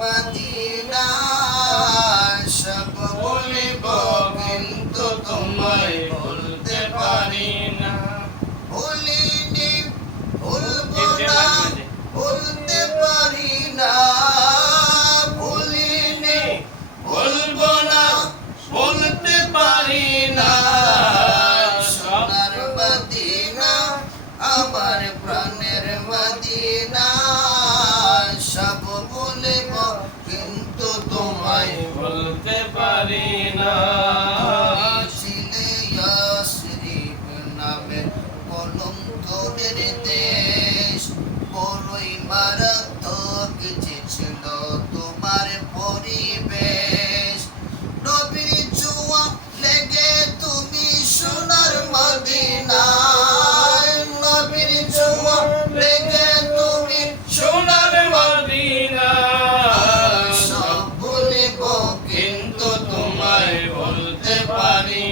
Medina সব বলিব কিন্তু তোমায় বলতে পারি না ভুলিনি ভুলবো না বলতে পারি না ভুলিনি ভুলবো না বলতে পারি না সোনার মদিনা আমার প্রাণের মদিনা সব বলিব কিন্তু তোমায় বলতে পারি না ছিলে ইয়াসরিব নামে কলঙ্কের দেশ বড়ই মারাত্মক যে ছিল তোমার পরিবেশ নবীর ছোঁয়া লেগে তুমি সোনার মদিনায় নবীর ছোঁয়া লেগে তুমি সোনার মদিনা সব বলিব কিন্তু তোমায় বলতে পারি